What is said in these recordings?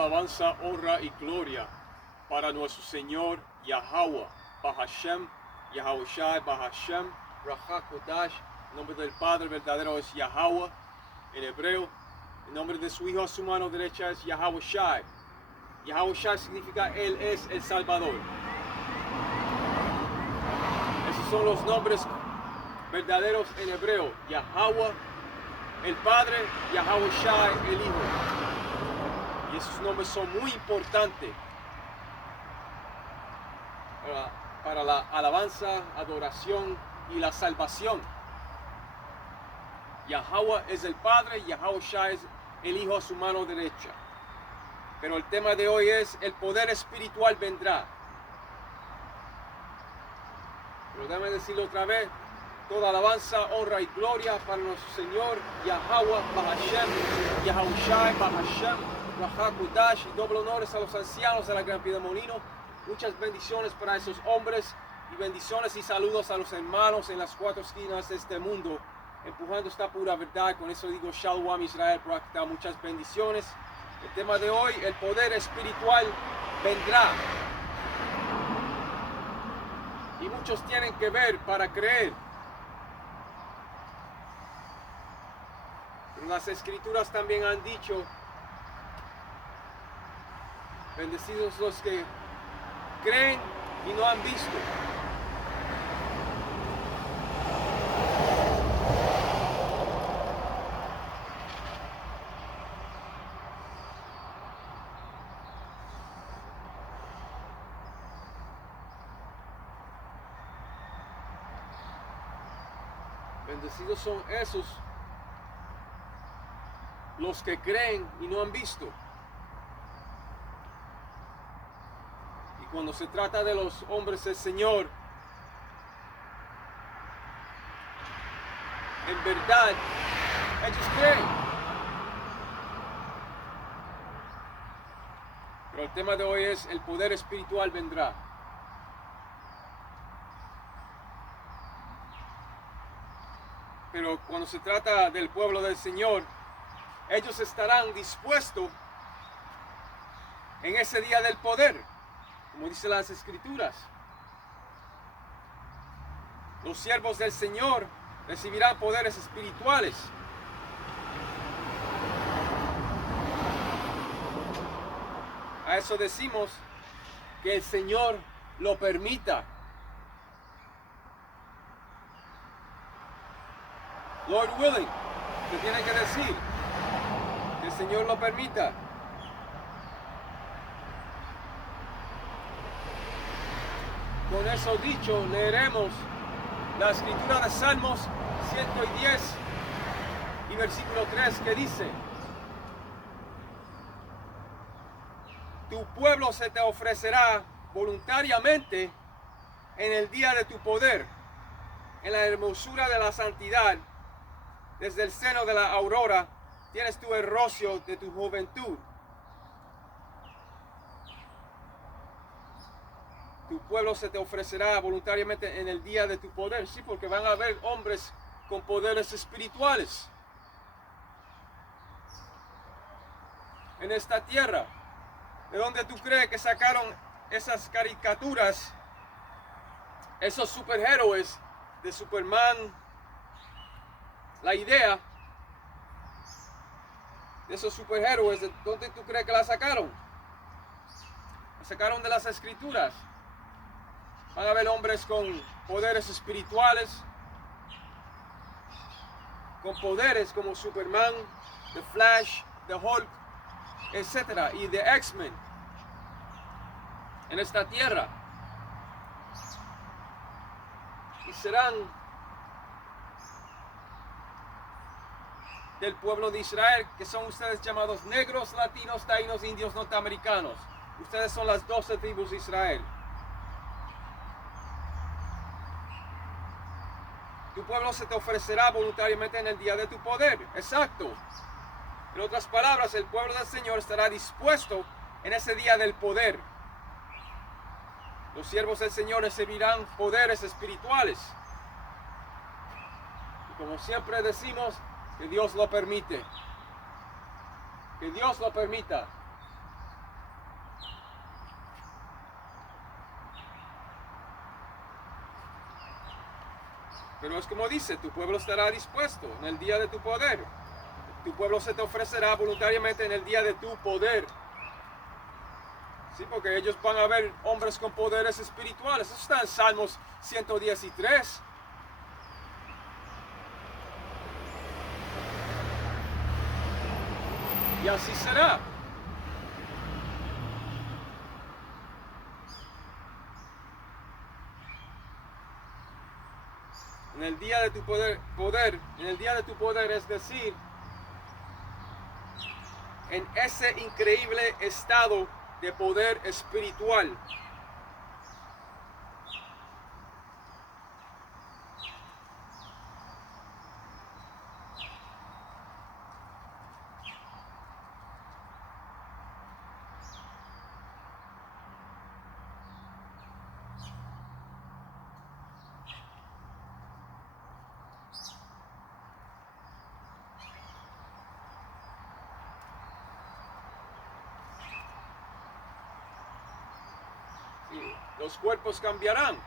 alabanza, honra y gloria para nuestro Señor Yahweh, Bahashem, Yahushai, Bahashem, Raja Kodash. El nombre del Padre verdadero es Yahweh en hebreo. El nombre de su Hijo a su mano derecha es Yahushai. Yahushai significa Él es el Salvador. Esos son los nombres verdaderos en hebreo. Yahweh, el Padre, Yahushai, el Hijo. Y esos nombres son muy importantes para la alabanza, adoración y la salvación. Yahweh es el Padre, Yahushai es el Hijo a su mano derecha. Pero el tema de hoy es el poder espiritual vendrá. Pero déjame decirlo otra vez. Toda alabanza, honra y gloria para nuestro Señor Yahweh, Bahashem, Yahushai, Bahashem, Raja Kodash, y doble honores a los ancianos de la Gran Piedra Molino. Muchas bendiciones para esos hombres y bendiciones y saludos a los hermanos en las cuatro esquinas de este mundo, empujando esta pura verdad. Con eso digo Shalom Israel, por acá muchas bendiciones. El tema de hoy, el poder espiritual vendrá. Y muchos tienen que ver para creer. Pero las escrituras también han dicho, bendecidos los que creen y no han visto. Bendecidos son esos los que creen y no han visto. Y cuando se trata de los hombres del Señor, en verdad, ellos creen. Pero el tema de hoy es el poder espiritual vendrá. Pero cuando se trata del pueblo del Señor, ellos estarán dispuestos en ese día del poder, como dicen las Escrituras. Los siervos del Señor recibirán poderes espirituales. A eso decimos que el Señor lo permita. Lord willing, ¿qué tiene que decir? Que el Señor lo permita. Con eso dicho, leeremos la escritura de Salmos 110 y versículo 3 que dice: Tu pueblo se te ofrecerá voluntariamente en el día de tu poder, en la hermosura de la santidad. Desde el seno de la aurora tienes tú el rocío de tu juventud. Tu pueblo se te ofrecerá voluntariamente en el día de tu poder. Sí, porque van a haber hombres con poderes espirituales en esta tierra. ¿De dónde tú crees que sacaron esas caricaturas, esos superhéroes de Superman? La idea de esos superhéroes, ¿de dónde tú crees que la sacaron? La sacaron de las Escrituras. Van a haber hombres con poderes espirituales, con poderes como Superman, The Flash, The Hulk, etc. y The X-Men en esta tierra. Y serán del pueblo de Israel, que son ustedes llamados negros, latinos, taínos, indios, norteamericanos. Ustedes son las 12 tribus de Israel. Tu pueblo se te ofrecerá voluntariamente en el día de tu poder. Exacto. En otras palabras, el pueblo del Señor estará dispuesto en ese día del poder. Los siervos del Señor recibirán poderes espirituales. Y como siempre decimos, que Dios lo permite. Que Dios lo permita. Pero es como dice, tu pueblo estará dispuesto en el día de tu poder. Tu pueblo se te ofrecerá voluntariamente en el día de tu poder. Sí, porque ellos van a ver hombres con poderes espirituales. Eso está en Salmos 113. Y así será. En el día de tu poder, en el día de tu poder, es decir, en ese increíble estado de poder espiritual. Sí, los cuerpos cambiarán.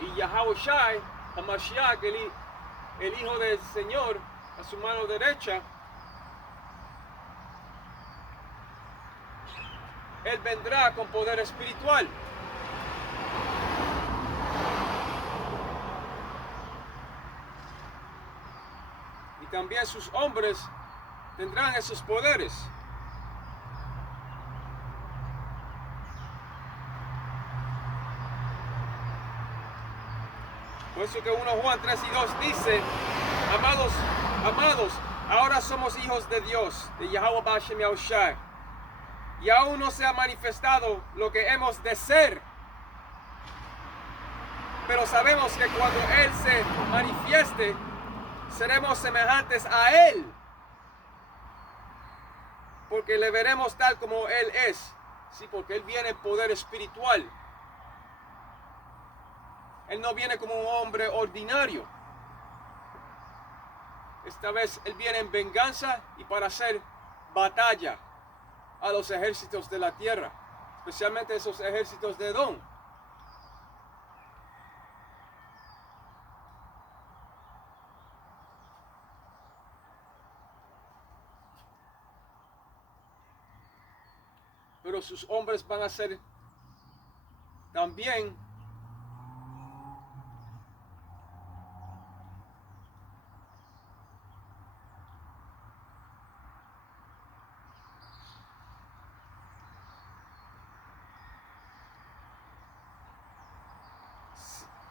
Y Yahawashi, Hamashiach, el Hijo del Señor, a su mano derecha, Él vendrá con poder espiritual. Y también sus hombres tendrán esos poderes. Por eso que 1 Juan 3:2 dice, amados, ahora somos hijos de Dios, de Yahweh Bashem Yahushai. Y aún no se ha manifestado lo que hemos de ser. Pero sabemos que cuando Él se manifieste, seremos semejantes a Él. Porque le veremos tal como Él es. Sí, porque Él viene en poder espiritual. Él no viene como un hombre ordinario. Esta vez Él viene en venganza y para hacer batalla a los ejércitos de la tierra, especialmente esos ejércitos de Edom. Pero sus hombres van a ser también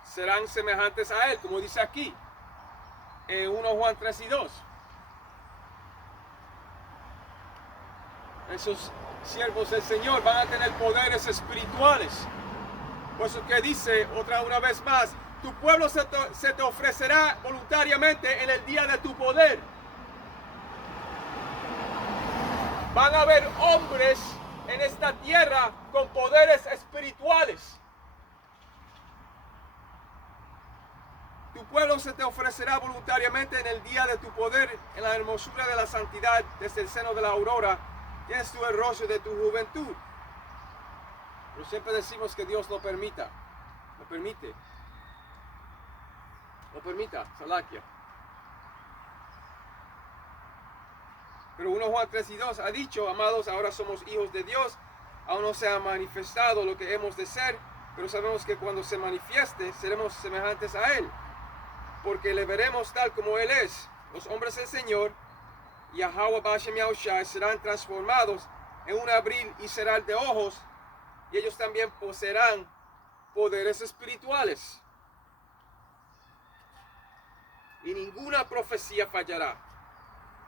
serán semejantes a Él, como dice aquí, en 1 Juan 3:2. Esos siervos del Señor van a tener poderes espirituales. Por eso que dice una vez más, tu pueblo se te ofrecerá voluntariamente en el día de tu poder. Van a haber hombres en esta tierra con poderes espirituales. Tu pueblo se te ofrecerá voluntariamente en el día de tu poder, en la hermosura de la santidad, desde el seno de la aurora, tienes tu el rostro de tu juventud. Pero siempre decimos que Dios lo permita, lo permite, lo permita, Salakia. Pero 1 Juan 3:2 ha dicho, amados, ahora somos hijos de Dios, aún no se ha manifestado lo que hemos de ser, pero sabemos que cuando se manifieste, seremos semejantes a Él, porque le veremos tal como Él es. Los hombres del Señor, Yahweh Bashem Yahushai, serán transformados en un abrir y cerrar de ojos, y ellos también poseerán poderes espirituales. Y ninguna profecía fallará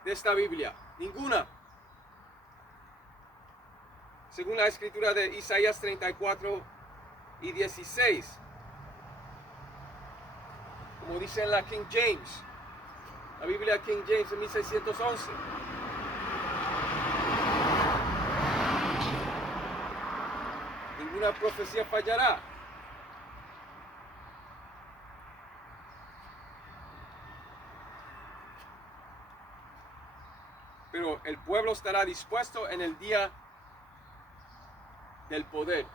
de esta Biblia, ninguna. Según la escritura de Isaías 34:16, como dice en la King James, la Biblia King James en 1611. Ninguna profecía fallará. pero el pueblo estará dispuesto en el día del poder.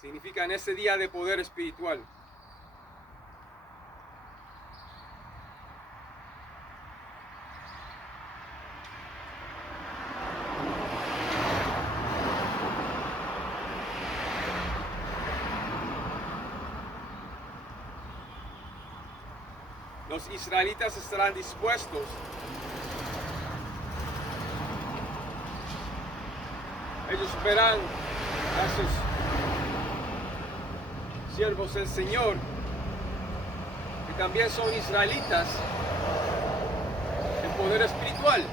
Significa en ese día de poder espiritual. Los israelitas estarán dispuestos ellos verán a esos siervos del Señor que también son israelitas en poder espiritual.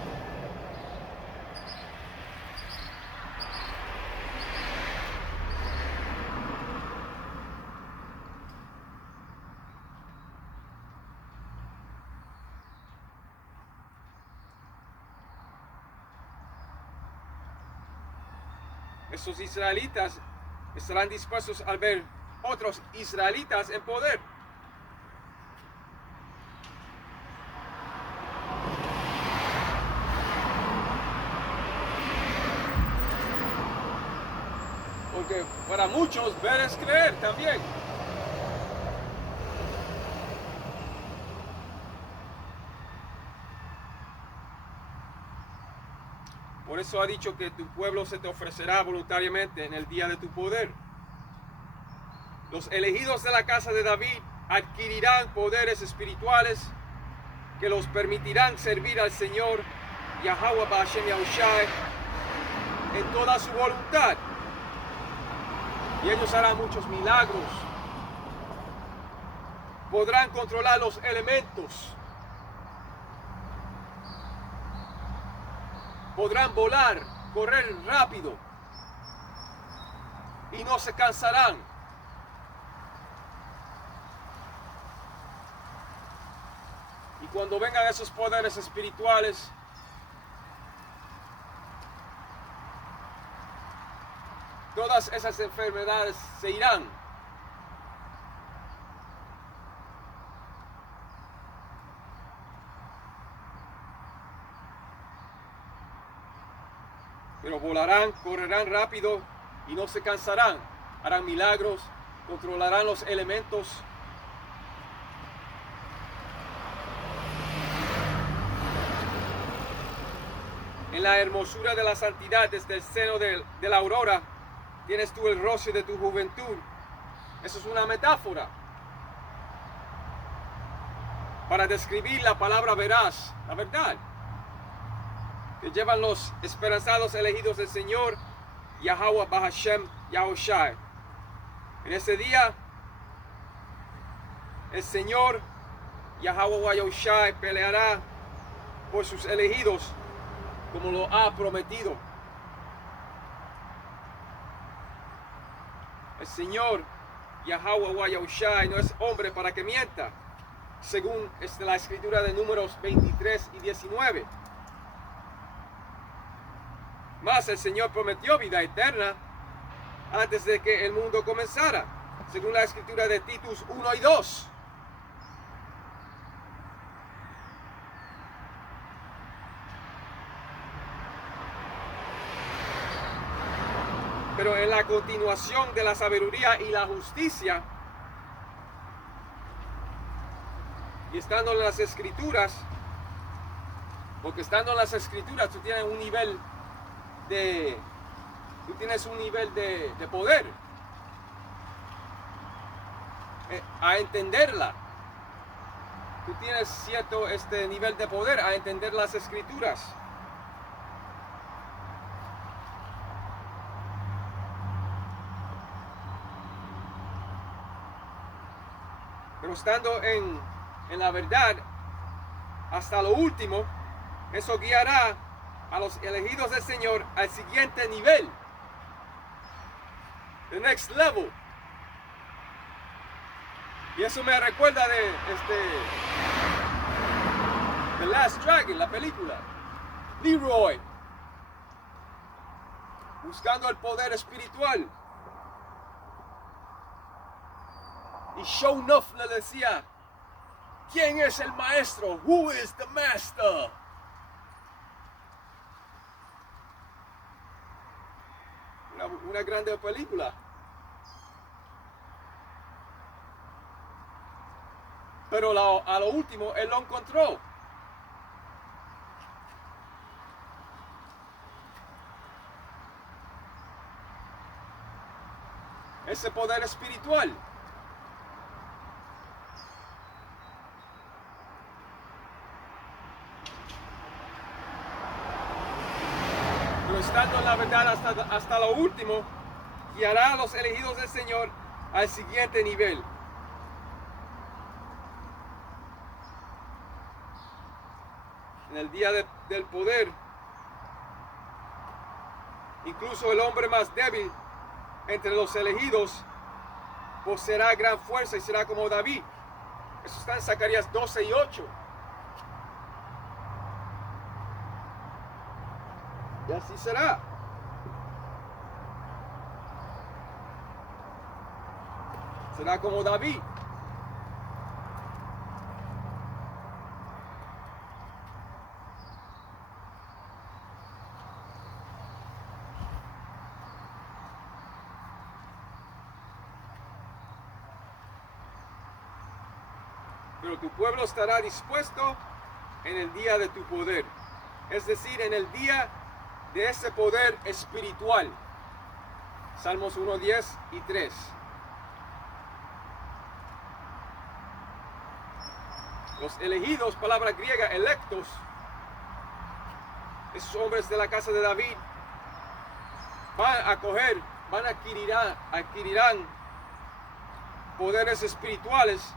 Esos israelitas estarán dispuestos a ver otros israelitas en poder. Porque para muchos ver es creer también. Por eso ha dicho que tu pueblo se te ofrecerá voluntariamente en el día de tu poder. Los elegidos de la casa de David adquirirán poderes espirituales que los permitirán servir al Señor Yahweh Ba'ashem Yahushai en toda su voluntad. Y ellos harán muchos milagros. Podrán controlar los elementos. Podrán volar, correr rápido y no se cansarán. Y cuando vengan esos poderes espirituales, todas esas enfermedades se irán. Pero volarán, correrán rápido y no se cansarán. Harán milagros, controlarán los elementos. En la hermosura de la santidad desde el seno de la aurora, tienes tú el rocío de tu juventud. Eso es una metáfora para describir la palabra veraz, la verdad, que llevan los esperanzados elegidos del Señor, Yahweh Ba'ashem Yahushai. En ese día, el Señor, Yahweh Yahushai, peleará por sus elegidos como lo ha prometido. El Señor, Yahweh Yahushai, no es hombre para que mienta, según la escritura de Números 23 y 19. Mas el Señor prometió vida eterna antes de que el mundo comenzara, según la escritura de Titus 1 y 2. Pero en la continuación de la sabiduría y la justicia, y estando en las escrituras, porque estando en las escrituras tú tienes un nivel de poder a entenderla. Tú tienes cierto nivel de poder a entender las escrituras. Pero estando en la verdad hasta lo último, eso guiará a los elegidos del Señor al siguiente nivel, the next level. Y eso me recuerda de The Last Dragon, la película. Leroy, buscando el poder espiritual. Y Sho'nuff le decía, ¿Quién es el maestro? Who is the master? Una grande película. Pero a lo último, él lo encontró. Ese poder espiritual. Pero estando en la verdad hasta lo último, guiará a los elegidos del Señor al siguiente nivel. En el día del poder, incluso el hombre más débil entre los elegidos poseerá gran fuerza y será como David. Eso está en Zacarías 12 y 8. Y así será. Será como David. Pero tu pueblo estará dispuesto en el día de tu poder. Es decir, en el día de ese poder espiritual. Salmos 1, 10 y 3. Los elegidos, palabra griega, electos, esos hombres de la casa de David, adquirirán poderes espirituales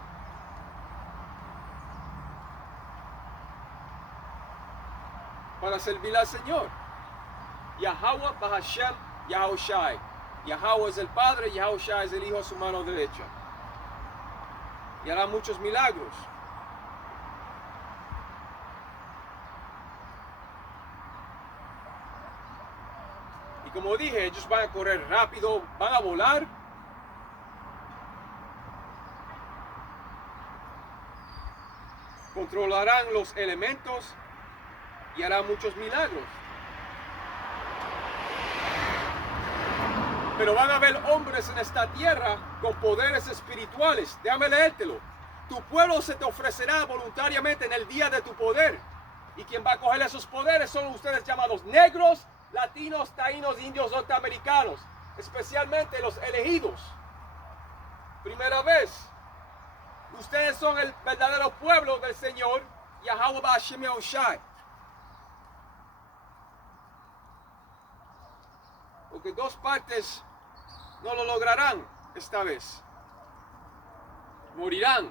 para servir al Señor. Yahweh Bahashem Yahushai. Yahweh es el Padre, Yahushai es el Hijo a su mano derecha. Y hará muchos milagros. Y como dije, ellos van a correr rápido, van a volar. Controlarán los elementos y harán muchos milagros. Pero van a haber hombres en esta tierra con poderes espirituales. Déjame leértelo. Tu pueblo se te ofrecerá voluntariamente en el día de tu poder. Y quien va a coger esos poderes son ustedes llamados negros, latinos, taínos, indios, norteamericanos. Especialmente los elegidos. Primera vez. Ustedes son el verdadero pueblo del Señor. Yahweh Ba'ashem Yahushai. Porque dos partes no lo lograrán esta vez. Morirán.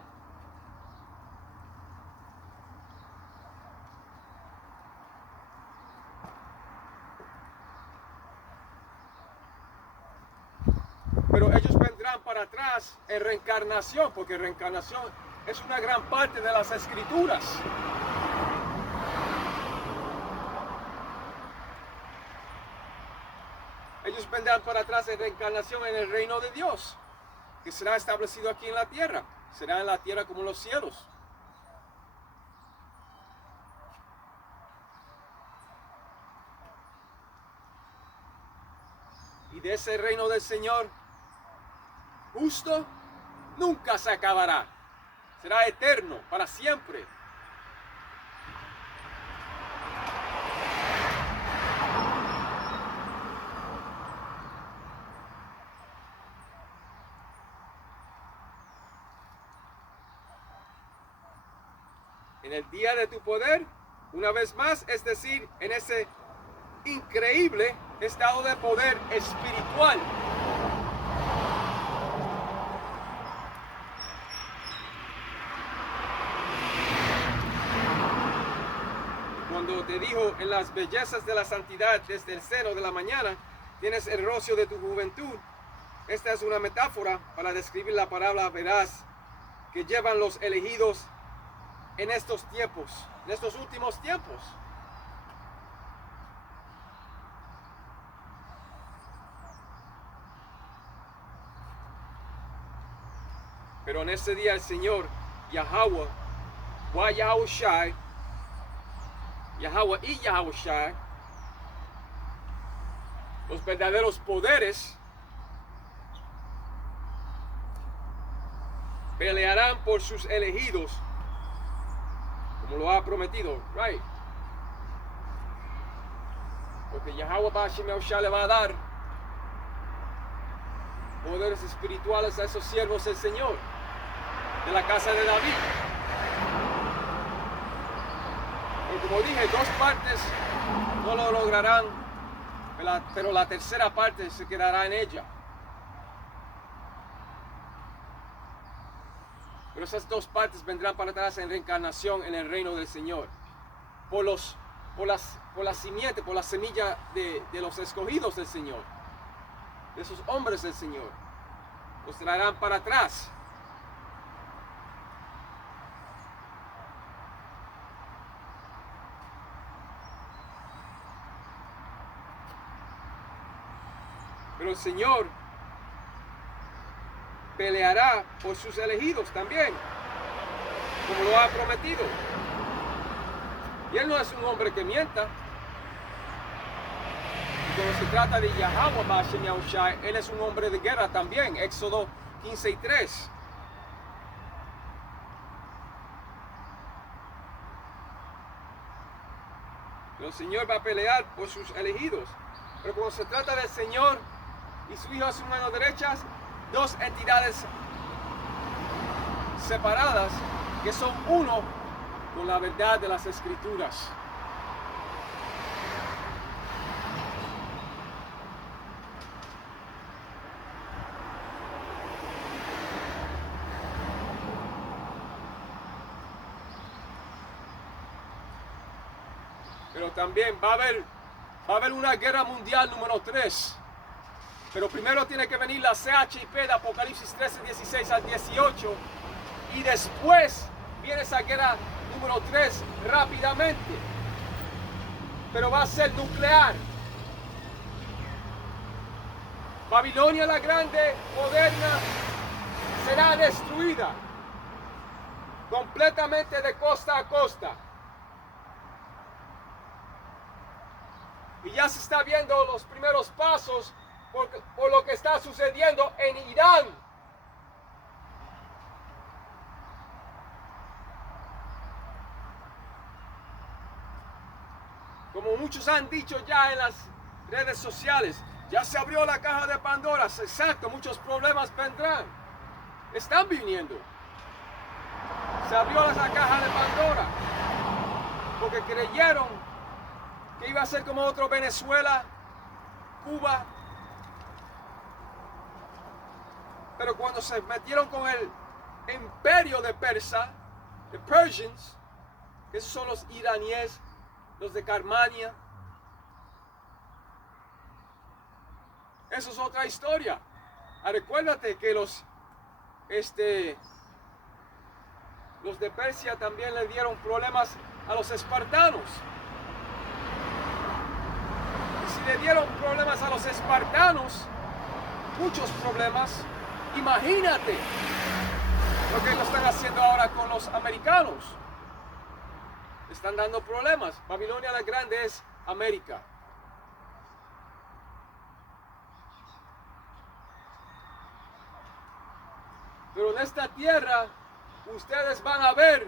Pero ellos vendrán para atrás en reencarnación, porque reencarnación es una gran parte de las escrituras. Ellos vendrán para atrás en reencarnación en el reino de Dios, que será establecido aquí en la tierra. Será en la tierra como en los cielos. Y de ese reino del Señor justo nunca se acabará. Será eterno, para siempre. En el día de tu poder, una vez más, es decir, en ese increíble estado de poder espiritual. Cuando te dijo en las bellezas de la santidad desde el seno de la mañana, tienes el rocío de tu juventud. Esta es una metáfora para describir la palabra veraz que llevan los elegidos en estos tiempos, en estos últimos tiempos. Pero en ese día el Señor, Yahweh, Yahawashi, Yahweh y Yahawashi, los verdaderos poderes, pelearán por sus elegidos, como lo ha prometido, right? Porque Yahweh Ba'ashem Yahushua le va a dar poderes espirituales a esos siervos del Señor, de la casa de David. Y como dije, dos partes no lo lograrán, pero la tercera parte se quedará en ella. Pero esas dos partes vendrán para atrás en reencarnación en el reino del Señor. Por la simiente, por la semilla de los escogidos del Señor. De esos hombres del Señor. Los traerán para atrás. Pero el Señor peleará por sus elegidos también, como lo ha prometido. Y Él no es un hombre que mienta. Y cuando se trata de Yahweh Ba'ashem Yahushua, Él es un hombre de guerra también. Éxodo 15:3. El Señor va a pelear por sus elegidos. Pero cuando se trata del Señor y su Hijo a sus manos derechas, dos entidades separadas que son uno con la verdad de las Escrituras. Pero también va a haber una guerra mundial número 3. Pero primero tiene que venir la CHIP de Apocalipsis 13, 16 al 18. Y después viene esa guerra número 3 rápidamente. Pero va a ser nuclear. Babilonia la Grande, moderna, será destruida. Completamente de costa a costa. Y ya se está viendo los primeros pasos por lo que está sucediendo en Irán. Como muchos han dicho ya en las redes sociales, ya se abrió la caja de Pandora. Exacto, muchos problemas vendrán. Están viniendo. Se abrió la caja de Pandora. Porque creyeron que iba a ser como otro Venezuela, Cuba. Pero cuando se metieron con el imperio de Persa, the Persians, que esos son los iraníes, los de Carmania, eso es otra historia. Recuérdate que los de Persia también le dieron problemas a los espartanos. Y si le dieron problemas a los espartanos, muchos problemas, imagínate lo que lo están haciendo ahora con los americanos. Están dando problemas. Babilonia la Grande es América. Pero en esta tierra ustedes van a ver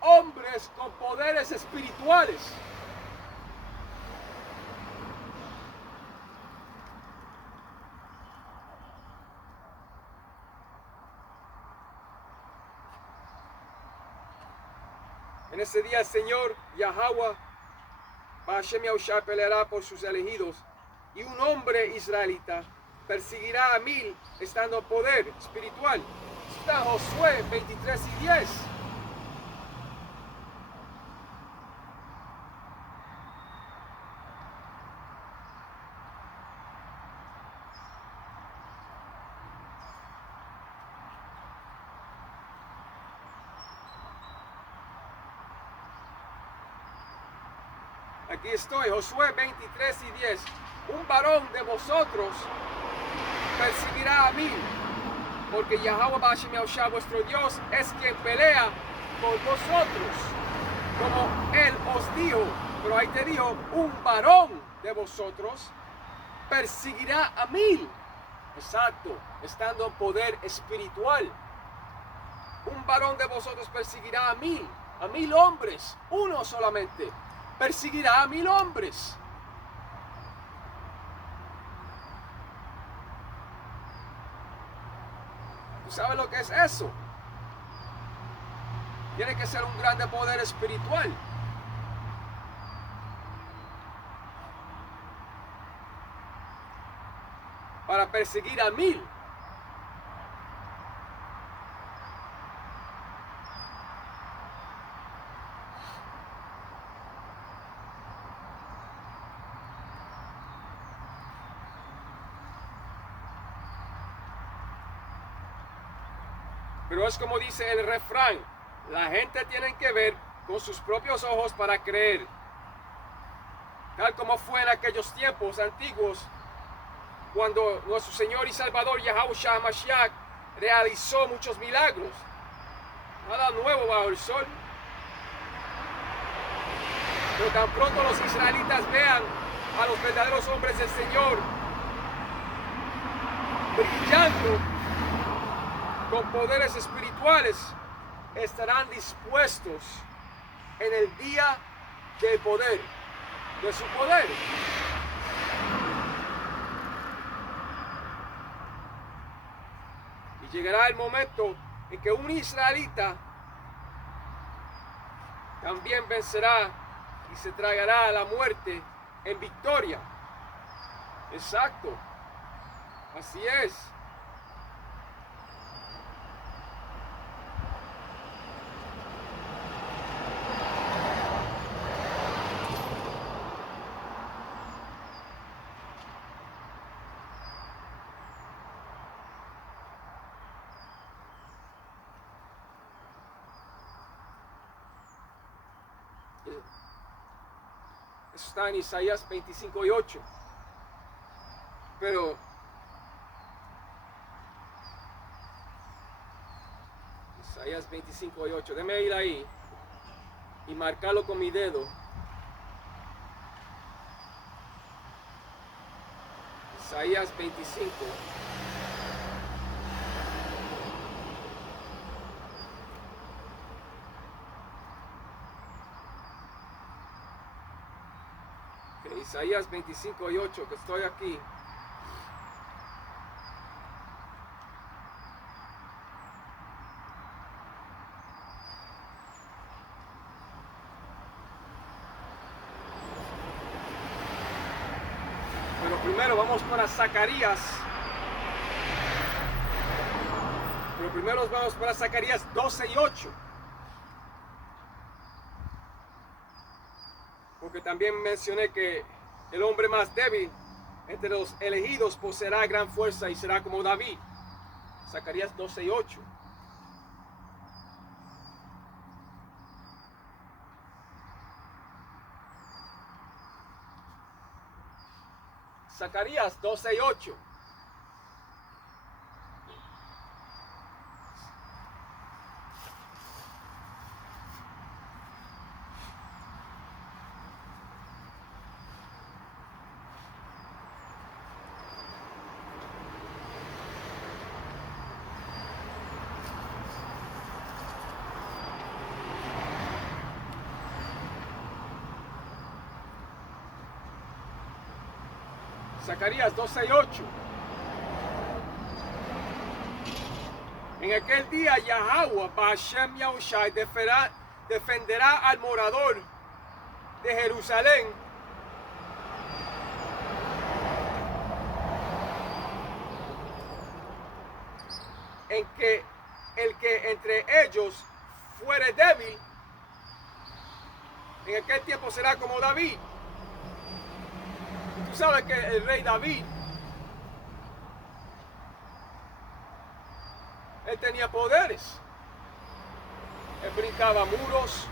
hombres con poderes espirituales. En ese día el Señor Yahweh Ba'ashem Yahushua peleará por sus elegidos, y un hombre israelita perseguirá a 1000 estando en poder espiritual. Está Josué 23 y 10. Aquí estoy, Josué 23 y 10. Un varón de vosotros perseguirá a 1000, porque Yahweh Ba'ashem Yahushua vuestro Dios es quien pelea por vosotros, como Él os dijo. Pero ahí te dijo, un varón de vosotros perseguirá a 1000. Exacto, estando en poder espiritual. Un varón de vosotros perseguirá a 1000 hombres, uno solamente, perseguirá a 1000 hombres. ¿Tú sabes lo que es eso? Tiene que ser un grande poder espiritual. Para perseguir a 1000. Pero es como dice el refrán, la gente tiene que ver con sus propios ojos para creer. Tal como fue en aquellos tiempos antiguos, cuando nuestro Señor y Salvador Yahushua HaMashiach realizó muchos milagros. Nada nuevo bajo el sol. Pero tan pronto los israelitas vean a los verdaderos hombres del Señor brillando con poderes espirituales, estarán dispuestos en el día del poder, de su poder. Y llegará el momento en que un israelita también vencerá y se tragará la muerte en victoria. Exacto, así es. Eso está en Isaías 25:8. Pero Isaías 25:8. Déjame ir ahí y marcarlo con mi dedo. Isaías 25. Isaías 25:8, que estoy aquí. Pero primero vamos para Zacarías. Pero primero vamos para Zacarías 12:8. Porque también mencioné que el hombre más débil entre los elegidos poseerá gran fuerza y será como David. Zacarías 12:8. Zacarías 12:8. Zacarías 12:8. En aquel día Yahweh Hashem Yahushai defenderá al morador de Jerusalén en que el que entre ellos fuere débil en aquel tiempo será como David. Tú sabes que el rey David, él tenía poderes. Él brincaba muros.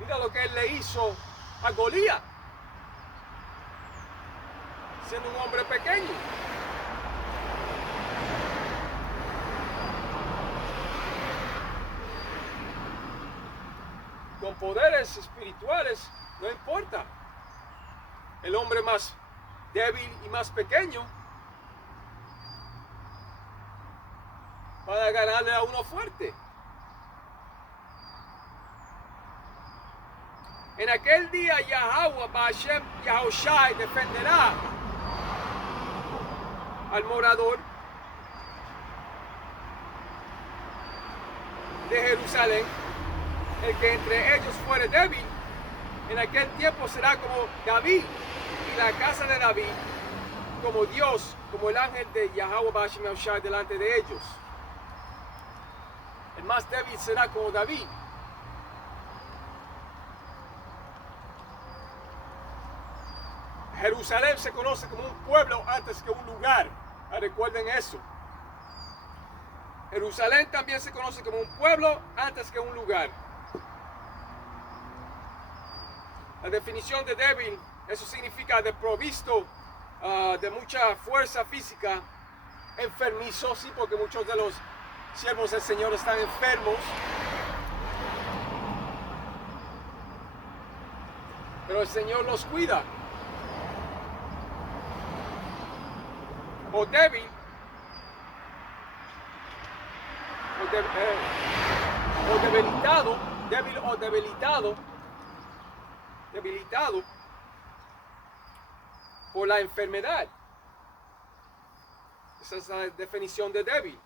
Mira lo que él le hizo a Goliat, siendo un hombre pequeño. con poderes espirituales, no importa. El hombre más débil y más pequeño para ganarle a uno fuerte. En aquel día Yahweh Bahashem Yahushai defenderá al morador de Jerusalén, el que entre ellos fuere débil. En aquel tiempo será como David y la casa de David, como Dios, como el ángel de Yahweh Bahashem Yahushai delante de ellos. El más débil será como David. Jerusalén se conoce como un pueblo antes que un lugar. Recuerden eso. Jerusalén también se conoce como un pueblo antes que un lugar. La definición de débil, eso significa desprovisto de mucha fuerza física, enfermizo, sí, porque muchos de los siervos del Señor están enfermos. Pero el Señor los cuida. O débil, o debilitado, débil o debilitado por la enfermedad. Esa es la definición de débil.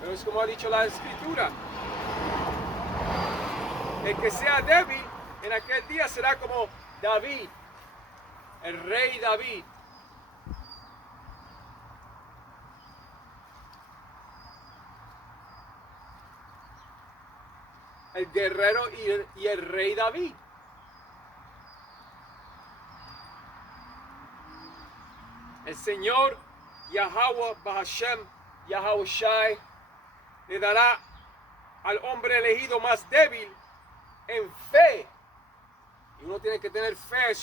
Pero es como ha dicho la Escritura. El que sea débil en aquel día será como David, el rey David. El guerrero y el rey David. El Señor Yahweh Bahashem Yahushai le dará al hombre elegido más débil en fe. Y uno tiene que tener fe.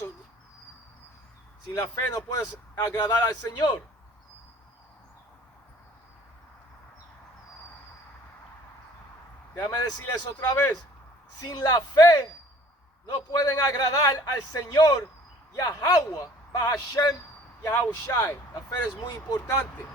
Sin la fe no puedes agradar al Señor. Déjame decirles otra vez. Sin la fe no pueden agradar al Señor Yahweh Bahashem Yahushai. La fe es muy importante.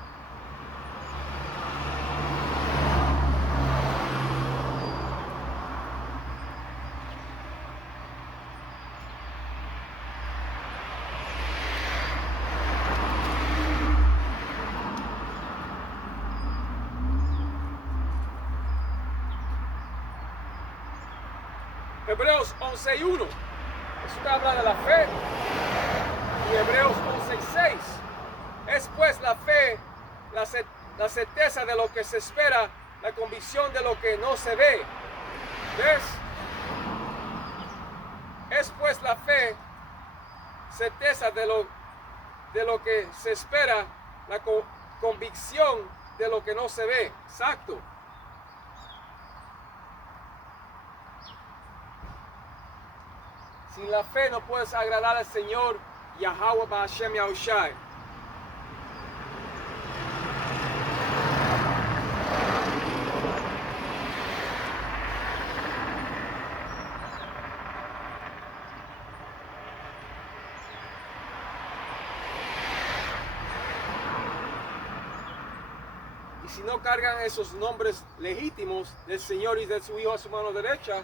Hebreos 11:1. Eso habla de la fe. Y Hebreos 11:6. Es pues la fe, la certeza de lo que se espera, la convicción de lo que no se ve. ¿Ves? Es pues la fe, certeza de lo que se espera, la convicción de lo que no se ve. Exacto. Sin la fe no puedes agradar al Señor Yahweh Bahashem Yahushai. Y si no cargan esos nombres legítimos del Señor y de su Hijo a su mano derecha,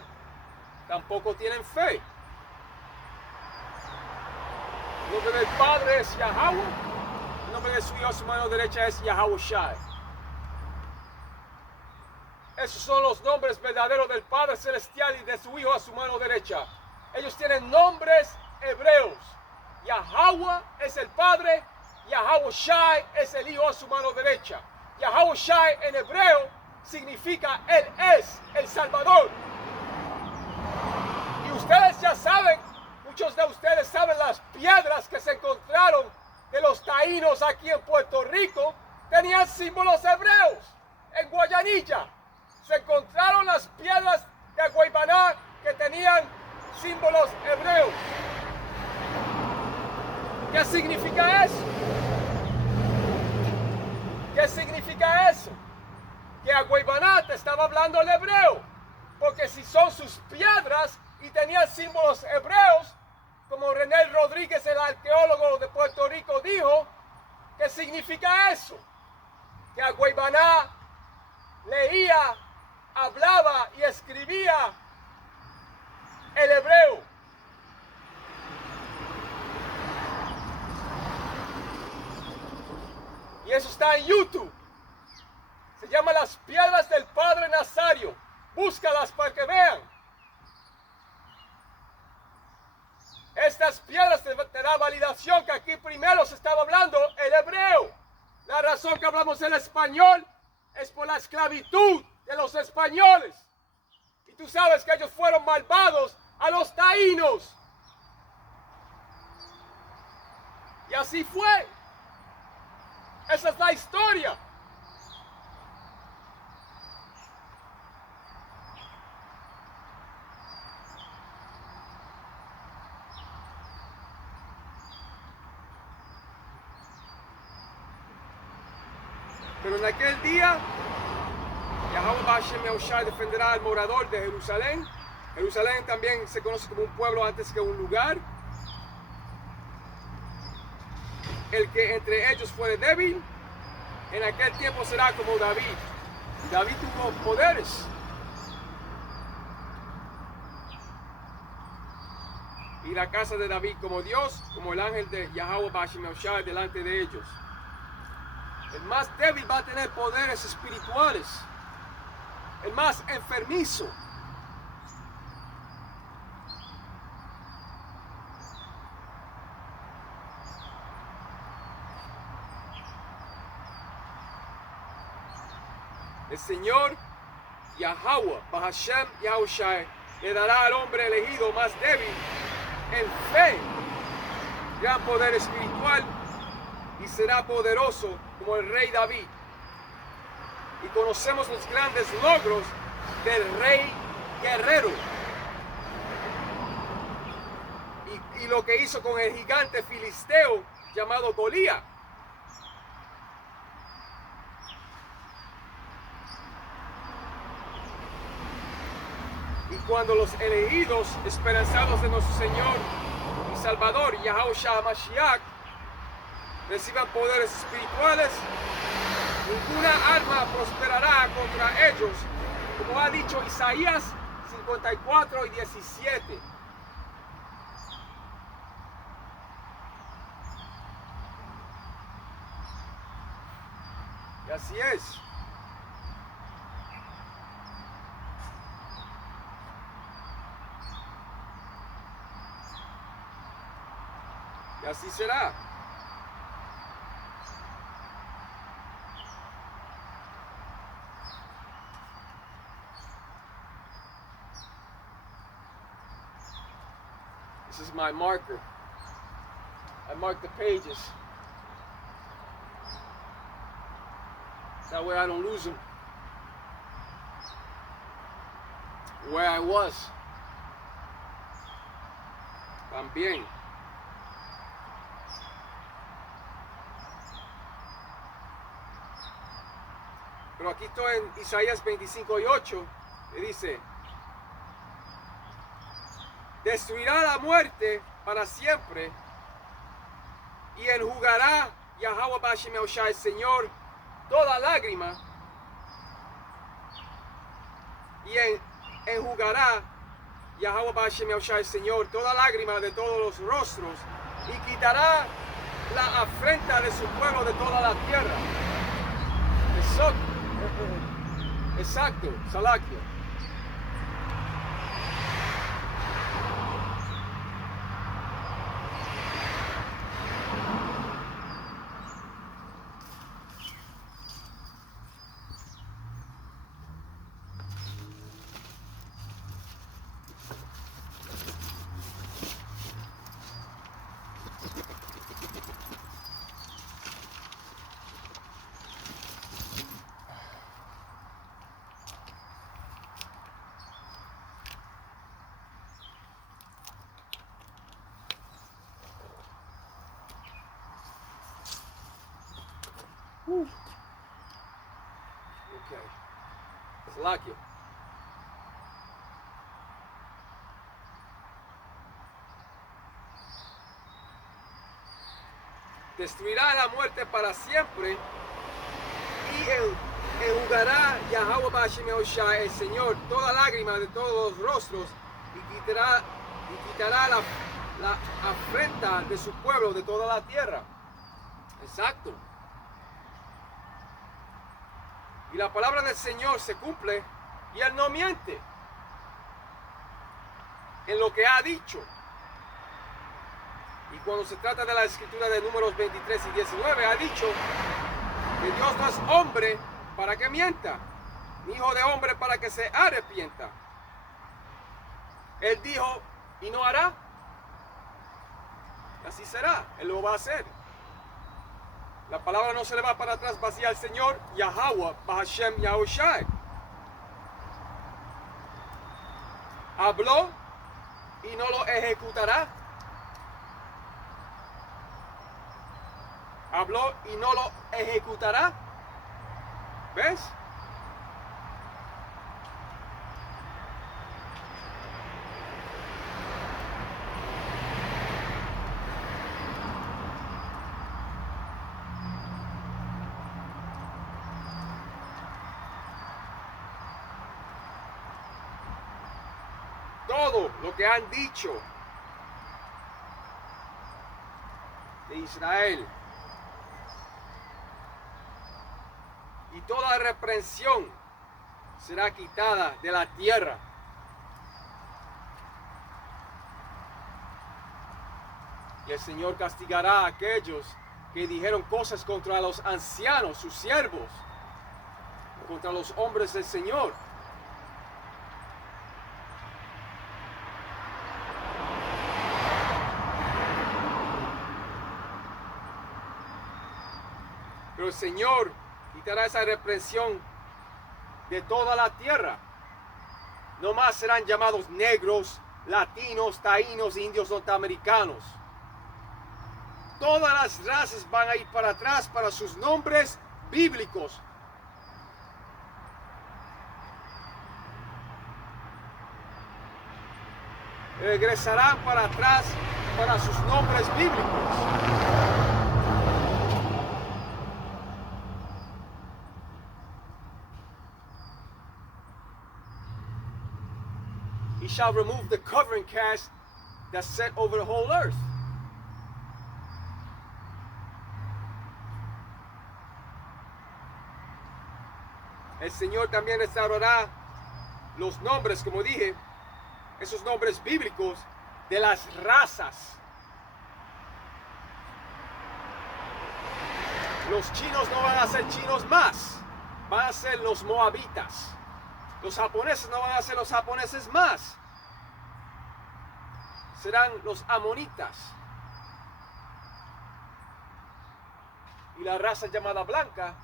tampoco tienen fe. El nombre del Padre es Yahweh. El nombre de su Hijo a su mano derecha es Yahushai. Esos son los nombres verdaderos del Padre Celestial y de su Hijo a su mano derecha. Ellos tienen nombres hebreos. Yahweh es el Padre. Yahushai es el Hijo a su mano derecha. Yahushai en hebreo significa Él es el Salvador. Y ustedes ya saben. Muchos de ustedes saben las piedras que se encontraron de los taínos aquí en Puerto Rico tenían símbolos hebreos. En Guayanilla se encontraron las piedras de Guaybaná que tenían símbolos hebreos. ¿Qué significa eso? ¿Qué significa eso? Que Agüeybaná estaba hablando el hebreo, porque si son sus piedras y tenían símbolos hebreos, como René Rodríguez, el arqueólogo de Puerto Rico, dijo, ¿qué significa eso? Que Agüeybaná leía, hablaba y escribía el hebreo. Y eso está en YouTube. Se llama Las Piedras del Padre Nazario. Búscalas para que vean. Estas piedras te da validación que aquí primero se estaba hablando el hebreo. La razón que hablamos el español es por la esclavitud de los españoles. Y tú sabes que ellos fueron malvados a los taínos. Y así fue. Esa es la historia. Pero en aquel día, Yahweh Hashem Yahushua defenderá al morador de Jerusalén. Jerusalén también se conoce como un pueblo antes que un lugar. El que entre ellos fuere débil, en aquel tiempo será como David. David tuvo poderes. Y la casa de David como Dios, como el ángel de Yahweh Hashem Yahushua delante de ellos. El más débil va a tener poderes espirituales. El más enfermizo. El Señor Yahweh Bahashem Yahushua le dará al hombre elegido más débil en fe gran poder espiritual y será poderoso como el rey David. Y conocemos los grandes logros del rey guerrero y lo que hizo con el gigante filisteo llamado Golías. Y cuando los elegidos esperanzados de nuestro Señor y Salvador Yahushua Mashiach reciban poderes espirituales, ninguna arma prosperará contra ellos, como ha dicho Isaías 54 y 17. Y así es. Y así será. This is my marker. I mark the pages. That way I don't lose them. Where I was. También. Pero aquí estoy en Isaías 25 y 8. Y dice: destruirá la muerte para siempre y enjugará Yahweh Bashem Yahushua, el Señor, toda lágrima, y enjugará Yahweh Bashem Yahushua, el Señor, toda lágrima de todos los rostros, y quitará la afrenta de su pueblo de toda la tierra. Exacto, Salakia. Salakia. Destruirá la muerte para siempre y enjugará Yahweh Ba'ashem Yahushua, el Señor, toda lágrima de todos los rostros y quitará la afrenta de su pueblo de toda la tierra. Exacto. Y la palabra del Señor se cumple y Él no miente en lo que ha dicho. Y cuando se trata de la escritura de Números 23 y 19, ha dicho que Dios no es hombre para que mienta, ni hijo de hombre para que se arrepienta. Él dijo y no hará. Así será, Él lo va a hacer. La palabra no se le va para atrás vacía al Señor, Yahweh, Ba'ashem Yahushua. Habló y no lo ejecutará. Habló y no lo ejecutará. ¿Ves? Todo lo que han dicho de Israel y toda reprensión será quitada de la tierra. Y el Señor castigará a aquellos que dijeron cosas contra los ancianos, sus siervos, contra los hombres del Señor. Pero el Señor quitará esa reprensión de toda la tierra. No más serán llamados negros, latinos, taínos, indios norteamericanos. Todas las razas van a ir para atrás para sus nombres bíblicos. Regresarán para atrás para sus nombres bíblicos. He shall remove the covering cast that's set over the whole earth. El Señor también restaurará los nombres, como dije, esos nombres bíblicos de las razas. Los chinos no van a ser chinos más, van a ser los moabitas. Los japoneses no van a ser los japoneses más, serán los amonitas. Y la raza llamada blanca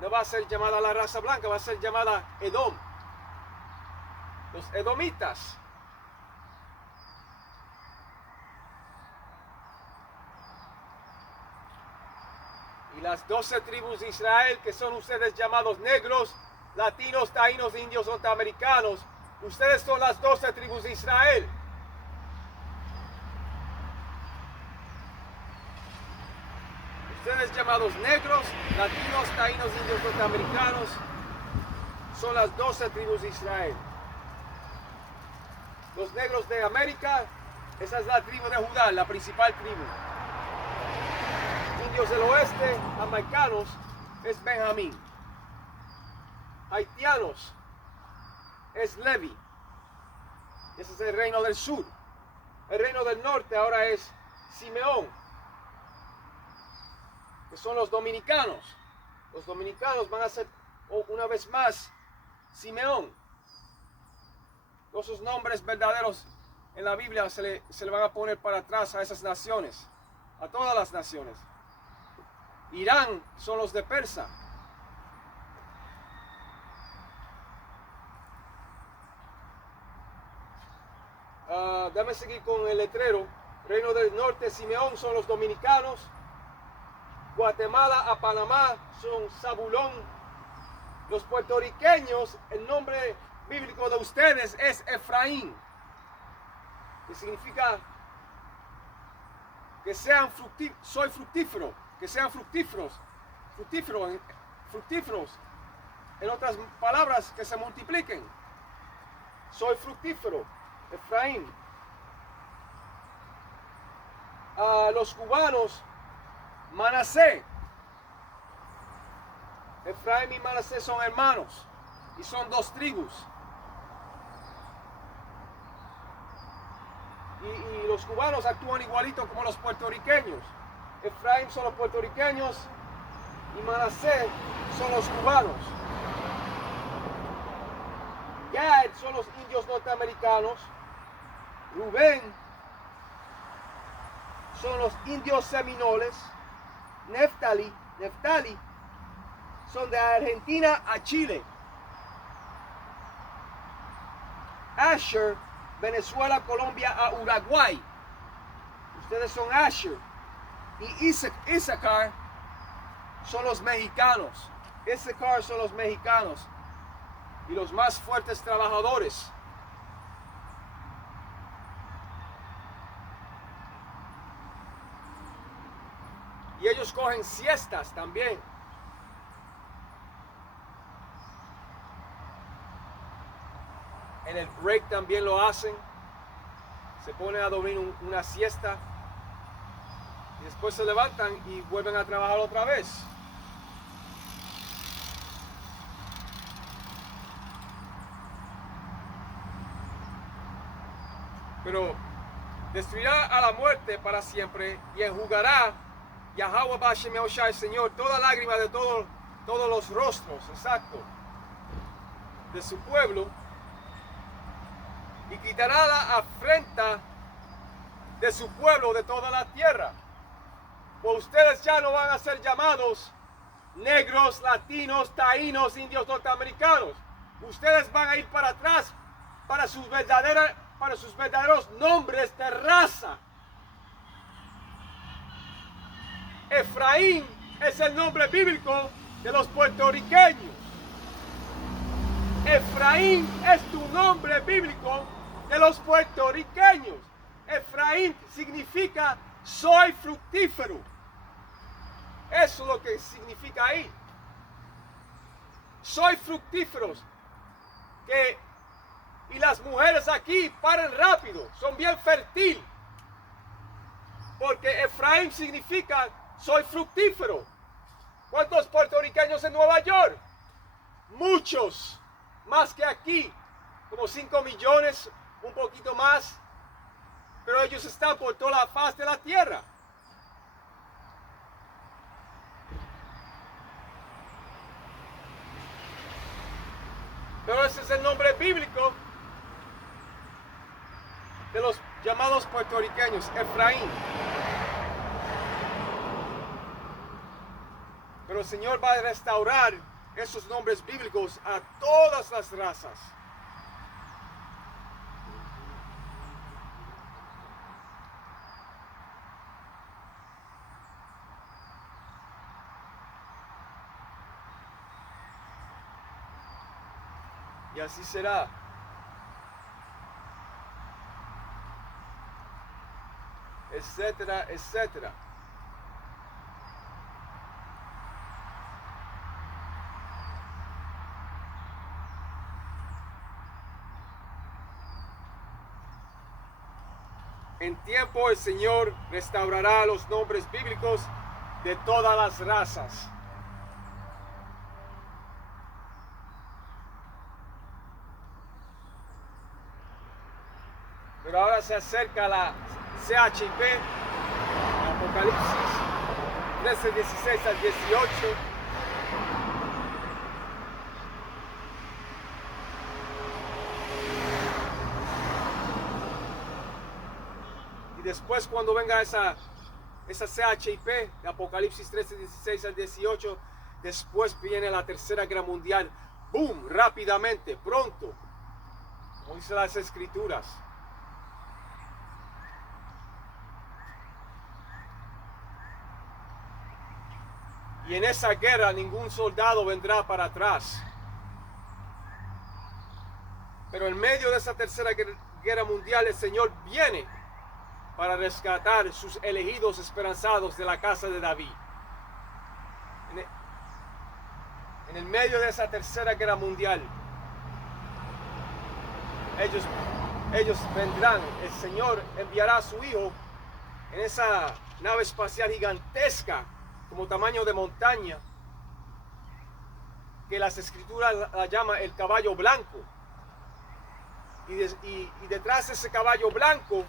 no va a ser llamada la raza blanca, va a ser llamada Edom. Los edomitas. Y las 12 tribus de Israel, que son ustedes llamados negros, latinos, taínos, indios, norteamericanos, ustedes son las 12 tribus de Israel. Ustedes llamados negros, latinos, taínos, indios, norteamericanos, son las 12 tribus de Israel. Los negros de América, esa es la tribu de Judá, la principal tribu. Indios del oeste, jamaicanos, es Benjamín. Haitianos, es Levi. Ese es el reino del sur. El reino del norte ahora es Simeón, que son los dominicanos. Los dominicanos van a ser una vez más Simeón. Todos sus nombres verdaderos en la Biblia se le van a poner para atrás a esas naciones, a todas las naciones. Irán son los de Persa. Déjame seguir con el letrero. Reino del Norte, Simeón, son los dominicanos. Guatemala a Panamá son Zabulón Los puertorriqueños, el nombre bíblico de ustedes es Efraín, que significa que sean soy fructífero, que sean fructíferos. En otras palabras, que se multipliquen. Soy fructífero, Efraín. A los cubanos, Manasés. Efraín y Manasés son hermanos y son dos tribus. Y los cubanos actúan igualito como los puertorriqueños. Efraín son los puertorriqueños y Manasés son los cubanos. Gad son los indios norteamericanos. Rubén son los indios seminoles. Neftali son de Argentina a Chile. Asher, Venezuela, Colombia a Uruguay. Ustedes son Asher. Y Issachar son los mexicanos. Issachar son los mexicanos. Y los más fuertes trabajadores. Y ellos cogen siestas también. En el break también lo hacen. Se ponen a dormir una siesta. Y después se levantan y vuelven a trabajar otra vez. Pero destruirá a la muerte para siempre y enjugará Yahweh Bashem Yahushua, el Señor, toda lágrima de todos los rostros, exacto, de su pueblo, y quitará la afrenta de su pueblo de toda la tierra. Pues ustedes ya no van a ser llamados negros, latinos, taínos, indios norteamericanos. Ustedes van a ir para atrás para sus verdaderos nombres de raza. Efraín es el nombre bíblico de los puertorriqueños. Efraín es tu nombre bíblico de los puertorriqueños. Efraín significa soy fructífero. Eso es lo que significa ahí. Soy fructíferos. Y las mujeres aquí paran rápido, son bien fértil. Porque Efraín significa soy fructífero. ¿Cuántos puertorriqueños en Nueva York? Muchos, más que aquí, como 5 millones, un poquito más. Pero ellos están por toda la faz de la tierra. Pero ese es el nombre bíblico de los llamados puertorriqueños, Efraín. Pero el Señor va a restaurar esos nombres bíblicos a todas las razas. Y así será. Etcétera, etcétera. En tiempo el Señor restaurará los nombres bíblicos de todas las razas. Pero ahora se acerca la CHIP, Apocalipsis 13, 16 al 18. Y después cuando venga esa CHIP de Apocalipsis 13, 16 al 18, después viene la Tercera Guerra Mundial. ¡Boom! Rápidamente, pronto. Como dicen las Escrituras. Y en esa guerra ningún soldado vendrá para atrás. Pero en medio de esa tercera guerra mundial, el Señor viene para rescatar sus elegidos esperanzados de la casa de David. En el medio de esa tercera guerra mundial, ellos vendrán. El Señor enviará a su Hijo en esa nave espacial gigantesca, como tamaño de montaña, que las escrituras la llama el caballo blanco. Y detrás de ese caballo blanco,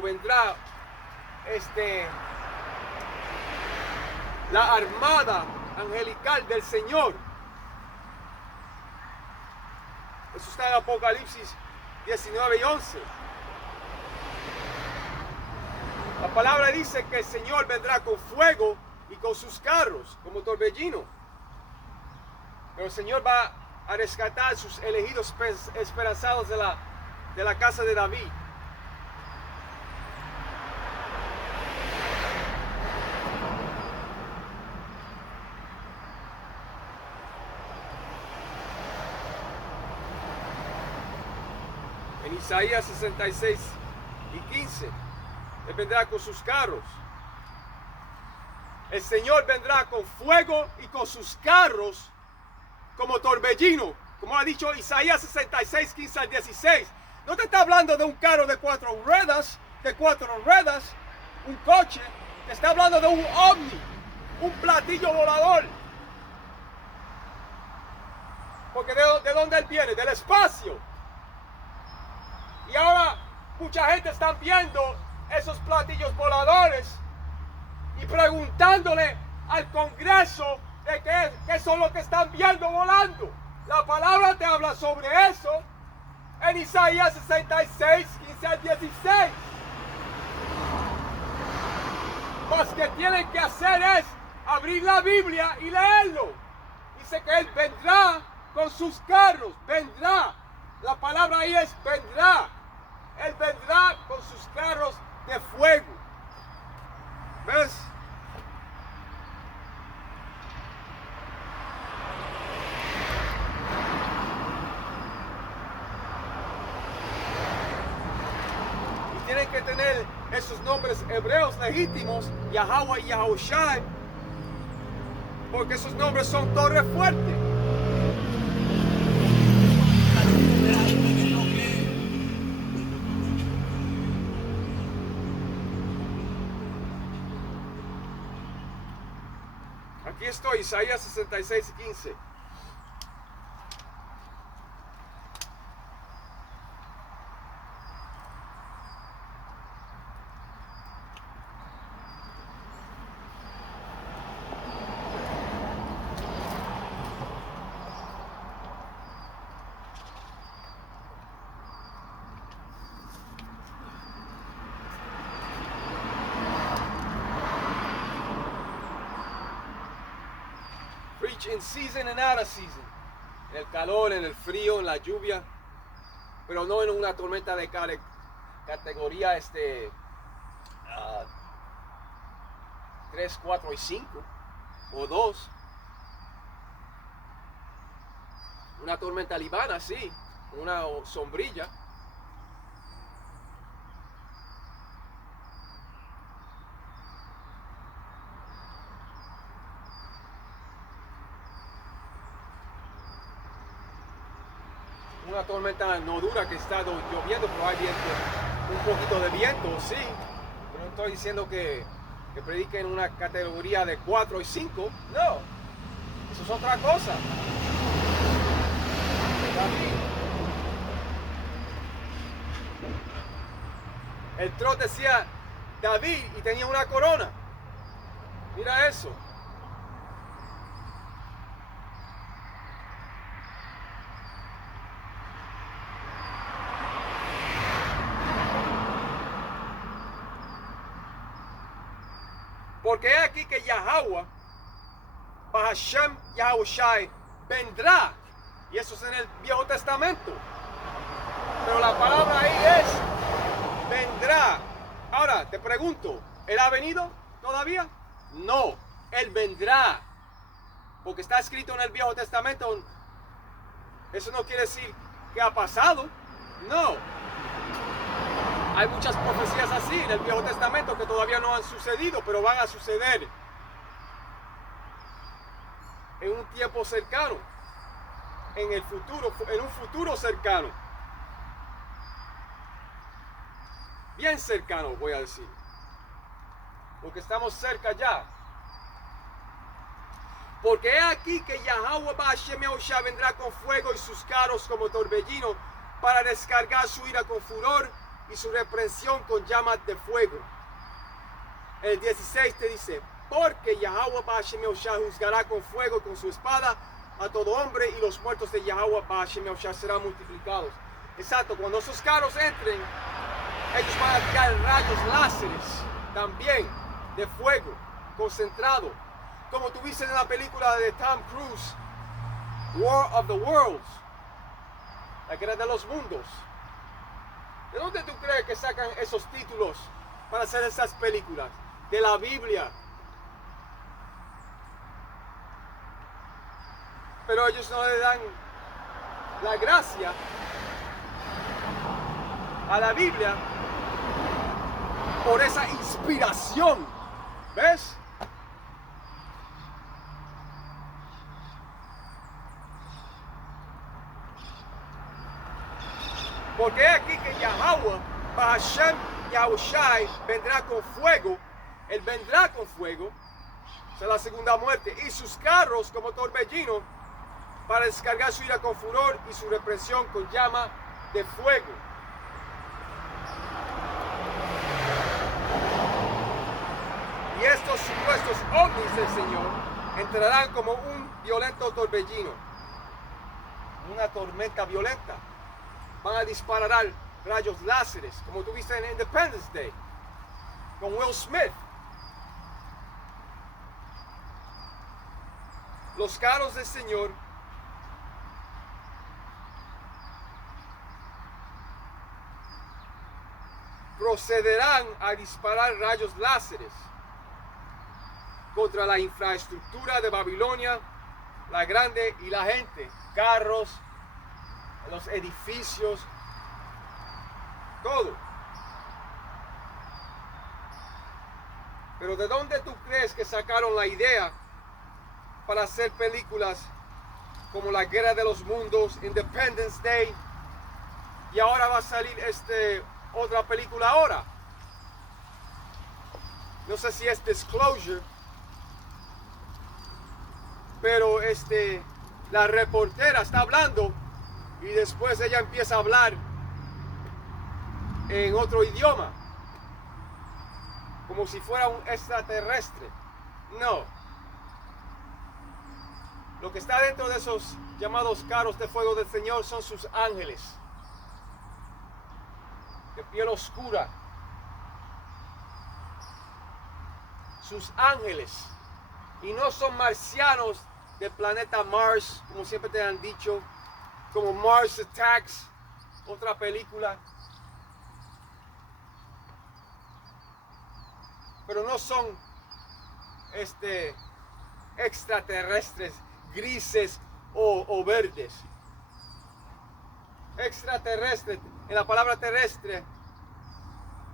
vendrá la armada angelical del Señor. Eso está en Apocalipsis 19 y 11. La palabra dice que el Señor vendrá con fuego y con sus carros, como torbellino. Pero el Señor va a rescatar sus elegidos esperanzados de la casa de David. En Isaías 66 y 15, Él vendrá con sus carros. El Señor vendrá con fuego y con sus carros como torbellino, como ha dicho Isaías 66, 15 al 16. No te está hablando de un carro de cuatro ruedas, un coche. Te está hablando de un ovni, un platillo volador. Porque ¿de dónde Él viene? Del espacio. Y ahora mucha gente está viendo esos platillos voladores y preguntándole al Congreso de qué son los que están viendo volando. La palabra te habla sobre eso en Isaías 66, 15 al 16. Lo que tienen que hacer es abrir la Biblia y leerlo. Dice que Él vendrá con sus carros, vendrá. La palabra ahí es vendrá. Él vendrá con sus carros de fuego. ¿Ves? Y tienen que tener esos nombres hebreos legítimos, Yahweh y Yahushai, porque esos nombres son torre fuerte. Aquí estoy, Isaías 66 y 15. Preach in season and out of season. En el calor, en el frío, en la lluvia. Pero no en una tormenta de categoría 3, 4 y 5. O 2. Una tormenta libana, sí. Una sombrilla. Una tormenta no dura que está lloviendo, pero hay viento, un poquito de viento, sí. Pero no estoy diciendo que prediquen una categoría de 4 y 5. No, eso es otra cosa. El trote decía David y tenía una corona. Mira eso. Porque es aquí que Yahweh, Bahashem Yahushai, vendrá. Y eso es en el Viejo Testamento. Pero la palabra ahí es vendrá. Ahora te pregunto, ¿Él ha venido todavía? No, Él vendrá. Porque está escrito en el Viejo Testamento Eso no quiere decir que ha pasado. No. Hay muchas profecías así en el Viejo Testamento que todavía no han sucedido, pero van a suceder en un tiempo cercano, en el futuro, en un futuro cercano. Bien cercano, voy a decir. Porque estamos cerca ya. Porque he aquí que Yahweh Hashem Yahushua vendrá con fuego y sus carros como torbellino para descargar su ira con furor y su reprensión con llamas de fuego. El 16 te dice, porque Yahweh Hashem Yahushua juzgará con fuego con su espada a todo hombre y los muertos de Yahweh Hashem Yahushua serán multiplicados. Exacto, cuando esos carros entren, ellos van a tirar rayos láseres también de fuego concentrado, como tuviste en la película de Tom Cruise, War of the Worlds, la guerra de los mundos. ¿De dónde tú crees que sacan esos títulos para hacer esas películas? De la Biblia. Pero ellos no le dan la gracia a la Biblia por esa inspiración. ¿Ves? Porque aquí que Yahweh Hashem Yahushai vendrá con fuego. Él vendrá con fuego. Esa es la segunda muerte. Y sus carros como torbellino para descargar su ira con furor y su represión con llama de fuego. Y estos supuestos ovnis del Señor entrarán como un violento torbellino, una tormenta violenta. Van a disparar rayos láseres, como tuviste en Independence Day, con Will Smith. Los carros del Señor procederán a disparar rayos láseres contra la infraestructura de Babilonia, la grande y la gente, carros, los edificios, todo. Pero ¿de dónde tú crees que sacaron la idea para hacer películas como La Guerra de los Mundos, Independence Day, y ahora va a salir otra película ahora? No sé si es Disclosure, pero la reportera está hablando y después ella empieza a hablar en otro idioma, como si fuera un extraterrestre. No. Lo que está dentro de esos llamados carros de fuego del Señor son sus ángeles, de piel oscura. Sus ángeles. Y no son marcianos del planeta Mars, como siempre te han dicho, como Mars Attacks, otra película. Pero no son extraterrestres grises o verdes. Extraterrestre, en la palabra terrestre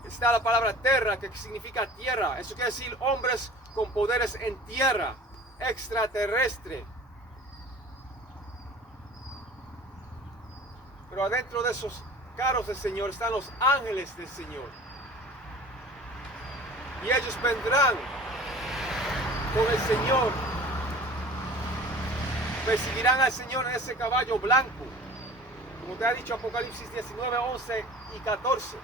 está la palabra terra, que significa tierra. Eso quiere decir hombres con poderes en tierra. Extraterrestre. Pero adentro de esos carros del Señor están los ángeles del Señor. Y ellos vendrán con el Señor. Perseguirán al Señor en ese caballo blanco, como te ha dicho Apocalipsis 19, 11 y 14.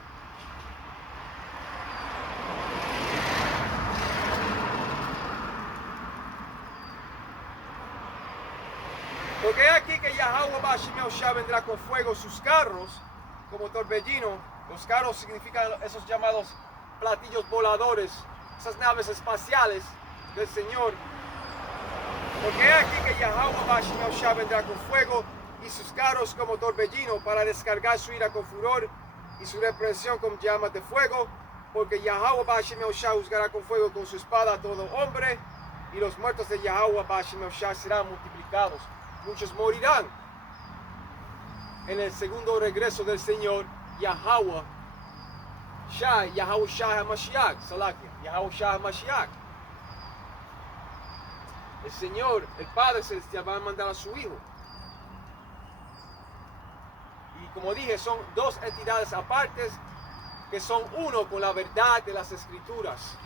Porque aquí que Yahweh Hashem Yahushua vendrá con fuego sus carros como torbellino. Los carros significan esos llamados platillos voladores, esas naves espaciales del Señor. Porque aquí que Yahweh Hashem Yahushua vendrá con fuego y sus carros como torbellino para descargar su ira con furor y su represión con llamas de fuego. Porque Yahweh Hashem Yahushua juzgará con fuego con su espada a todo hombre, y los muertos de Yahweh Hashem Yahushua serán multiplicados. Muchos morirán. en el segundo regreso del Señor, Yahweh Shai, Yahweh Shai HaMashiach, Salakia, Yahweh Shai HaMashiach. El Señor, el Padre Celestial, va a mandar a su Hijo. Y como dije, son dos entidades apartes que son uno con la verdad de las Escrituras.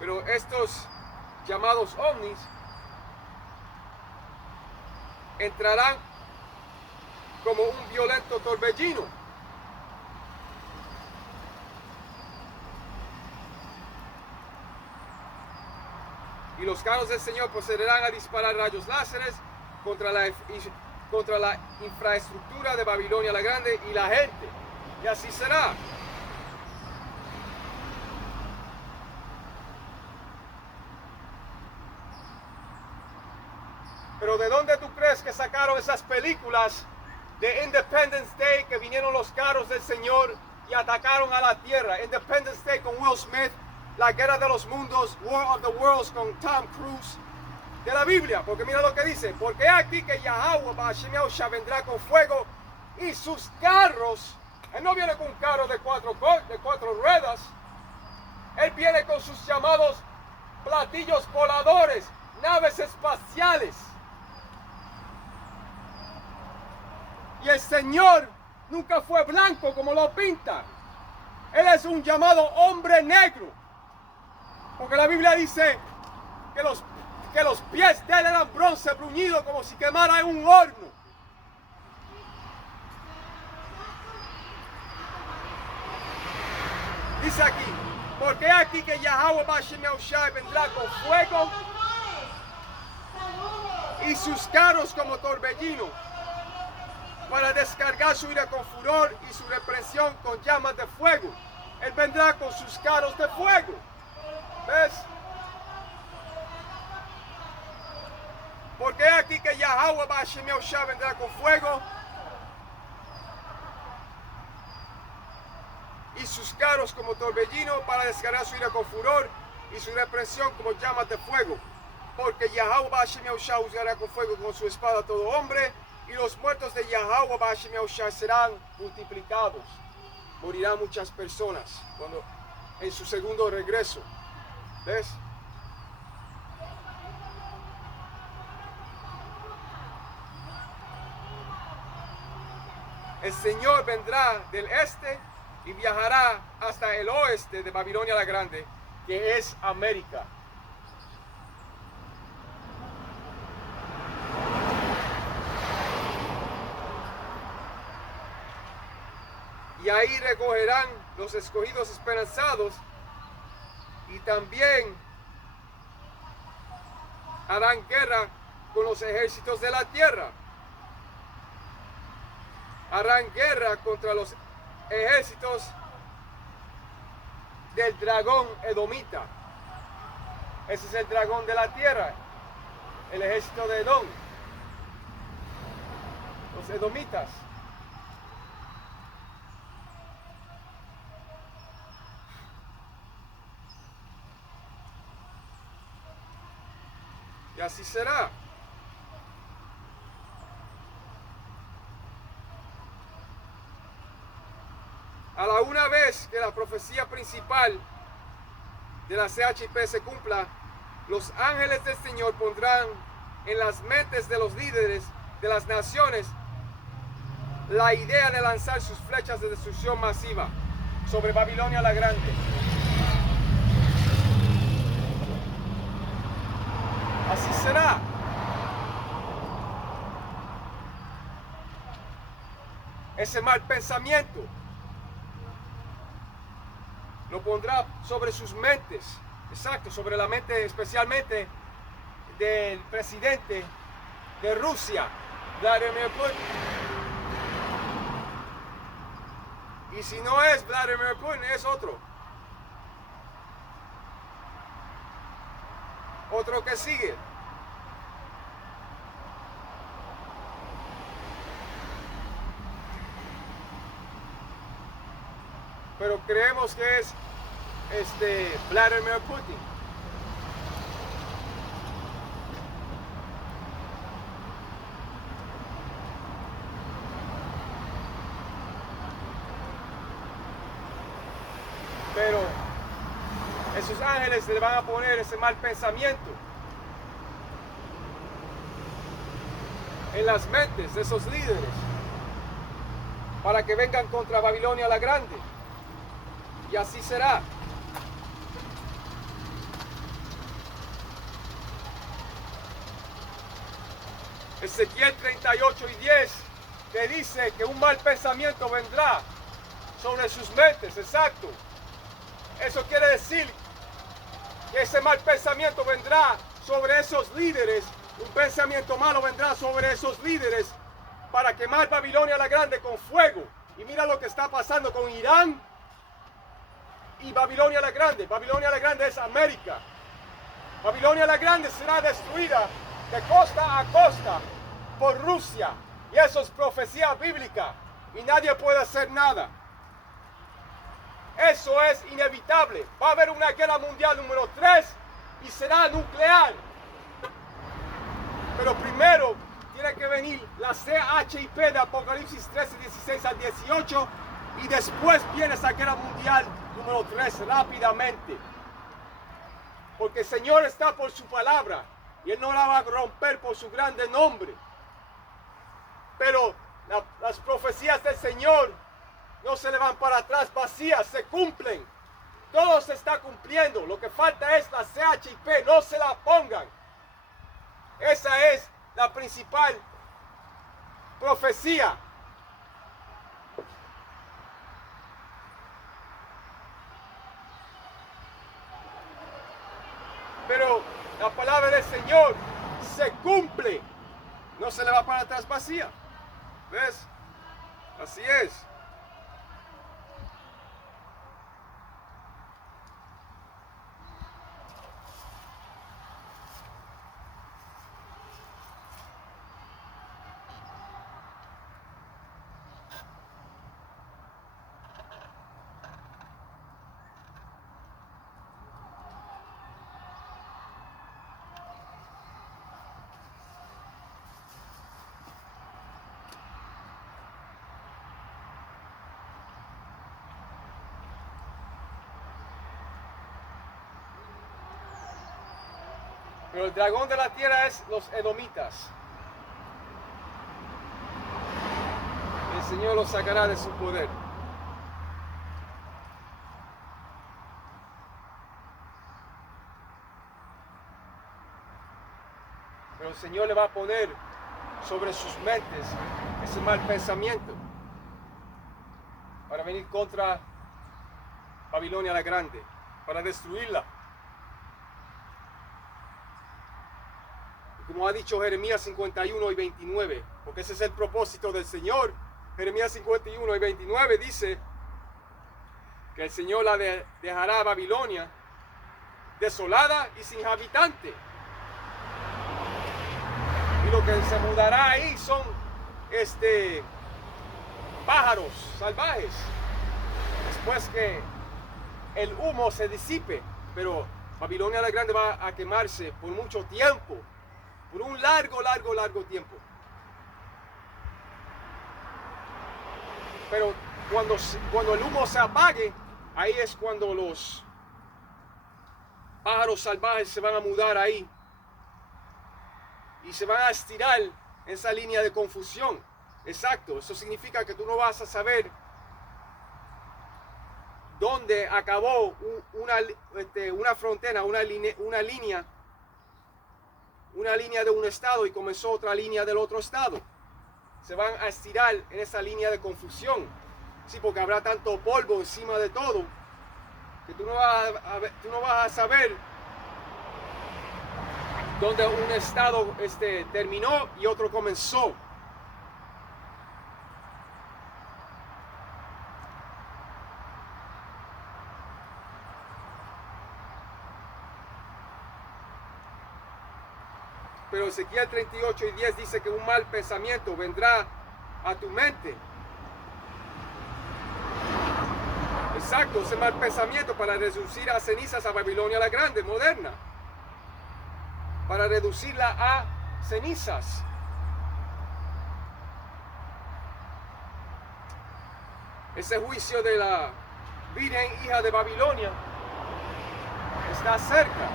Pero estos llamados ovnis entrarán como un violento torbellino. Y los carros del Señor procederán a disparar rayos láseres contra la infraestructura de Babilonia la Grande y la gente. Y así será. Pero ¿de dónde tú crees que sacaron esas películas de Independence Day, que vinieron los carros del Señor y atacaron a la tierra? Independence Day con Will Smith, La Guerra de los Mundos, War of the Worlds con Tom Cruise, de la Biblia. Porque mira lo que dice: porque aquí que Yahweh Ba'ashem Yahushua vendrá con fuego y sus carros. Él no viene con un carro de cuatro ruedas. Él viene con sus llamados platillos voladores, naves espaciales. Y el Señor nunca fue blanco como lo pinta. Él es un llamado hombre negro. Porque la Biblia dice que los pies de él eran bronce bruñido como si quemara en un horno. Dice aquí: porque aquí que Yahweh Ba'ashem Yahushua vendrá con fuego y sus carros como torbellino, para descargar su ira con furor y su reprensión con llamas de fuego. Él vendrá con sus carros de fuego. ¿Ves? Porque aquí que Yahweh Ba'ashem Yahushua vendrá con fuego y sus carros como torbellino, para descargar su ira con furor y su reprensión como llamas de fuego. Porque Yahweh Ba'ashem Yahushua juzgará con fuego con su espada a todo hombre, y los muertos de Yahweh Ba'ashem Yahushua serán multiplicados. Morirán muchas personas en su segundo regreso. ¿Ves? El Señor vendrá del este y viajará hasta el oeste de Babilonia la Grande, que es América. Y ahí recogerán los escogidos esperanzados, y también harán guerra con los ejércitos de la tierra. Harán guerra contra los ejércitos del dragón edomita. Ese es el dragón de la tierra, el ejército de Edom, los edomitas. Y así será. A la una vez que la profecía principal de la CHP se cumpla, los ángeles del Señor pondrán en las mentes de los líderes de las naciones la idea de lanzar sus flechas de destrucción masiva sobre Babilonia la Grande. Así será. Ese mal pensamiento lo pondrá sobre sus mentes, exacto, sobre la mente especialmente del presidente de Rusia, Vladimir Putin. Y si no es Vladimir Putin, es otro. Otro que sigue. Pero creemos que es Vladimir Putin. Pero esos ángeles le van a poner ese mal pensamiento en las mentes de esos líderes para que vengan contra Babilonia la Grande. Y así será. Ezequiel 38:10 te dice que un mal pensamiento vendrá sobre sus mentes, exacto. Eso quiere decir que ese mal pensamiento vendrá sobre esos líderes, un pensamiento malo vendrá sobre esos líderes para quemar Babilonia la Grande con fuego. Y mira lo que está pasando con Irán y Babilonia la Grande. Babilonia la Grande es América. Babilonia la Grande será destruida de costa a costa por Rusia. Y eso es profecía bíblica. Y nadie puede hacer nada. Eso es inevitable. Va a haber una guerra mundial número 3 y será nuclear. Pero primero tiene que venir la CHIP de Apocalipsis 13, 16 al 18 y después viene esa guerra mundial número 3 rápidamente. Porque el Señor está por su palabra y Él no la va a romper por su grande nombre. Pero las profecías del Señor no se le van para atrás vacías, se cumplen. Todo se está cumpliendo. Lo que falta es la CHIP, no se la pongan. Esa es la principal profecía. Pero la palabra del Señor se cumple. No se le va para atrás vacía. ¿Ves? Así es. Pero el dragón de la tierra es los edomitas. El Señor los sacará de su poder. Pero el Señor le va a poner sobre sus mentes ese mal pensamiento para venir contra Babilonia la Grande, para destruirla. Como ha dicho Jeremías 51 y 29, porque ese es el propósito del Señor. Jeremías 51 y 29 dice que el Señor la dejará a Babilonia desolada y sin habitante. Y lo que se mudará ahí son pájaros salvajes. Después que el humo se disipe, pero Babilonia la Grande va a quemarse por mucho tiempo. Por un largo tiempo. Pero cuando el humo se apague, ahí es cuando los pájaros salvajes se van a mudar ahí. Y se van a estirar en esa línea de confusión. Exacto, eso significa que tú no vas a saber dónde acabó una frontera, una línea de un estado y comenzó otra línea del otro estado. Se van a estirar en esa línea de confusión. Sí, porque habrá tanto polvo encima de todo que tú no vas a saber dónde un estado terminó y otro comenzó. Pero Ezequiel 38 y 10 dice que un mal pensamiento vendrá a tu mente. Exacto, ese mal pensamiento para reducir a cenizas a Babilonia la Grande, moderna. Para reducirla a cenizas. Ese juicio de la Virgen hija de Babilonia está cerca.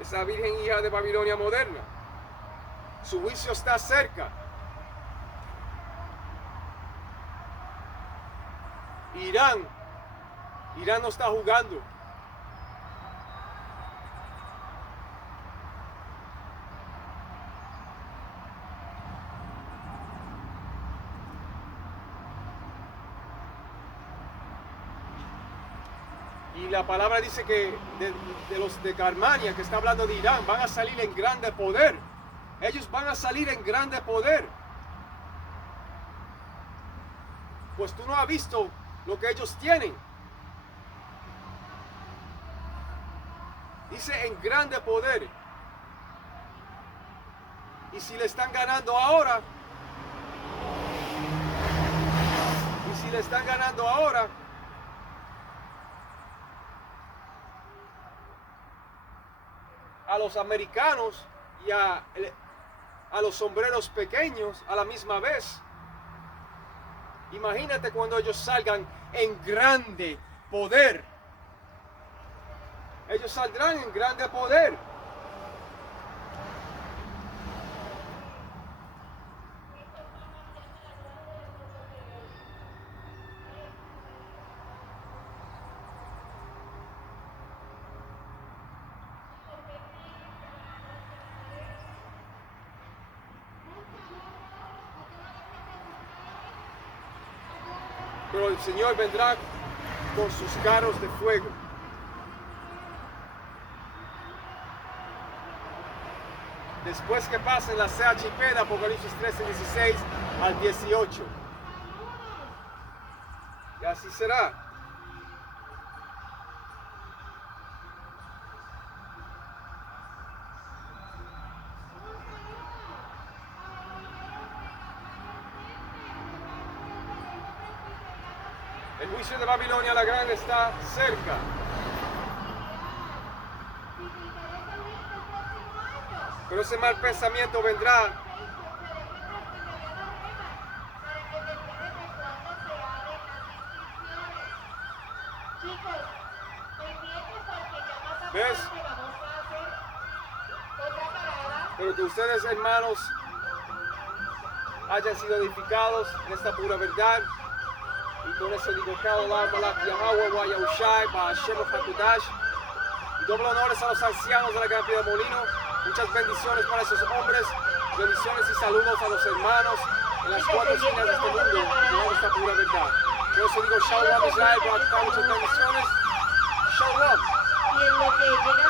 Esa Virgen hija de Babilonia moderna. Su juicio está cerca. Irán no está jugando. Y la palabra dice que de los de Carmania, que está hablando de Irán, van a salir en grande poder. Ellos van a salir en grande poder. Pues tú no has visto lo que ellos tienen. Dice en grande poder. Y si le están ganando ahora, a los americanos y a los sombreros pequeños a la misma vez. Imagínate cuando ellos salgan en grande poder. Ellos saldrán en grande poder. Pero el Señor vendrá con sus carros de fuego. Después que pasen la CHP de Apocalipsis 13, 16 al 18. Y así será. El juicio de Babilonia la Grande está cerca. Pero ese mal pensamiento vendrá ¿ves? Pero que ustedes, hermanos, hayan sido edificados en esta pura verdad. Y con eso digo, y doble honores a los ancianos de la Gran Piedra de Molino. Muchas bendiciones para esos hombres. Bendiciones y saludos a los hermanos en las cuatro esquinas de este mundo, en esta pura verdad. Por eso digo, Shalom Israel, muchas bendiciones. Shalom.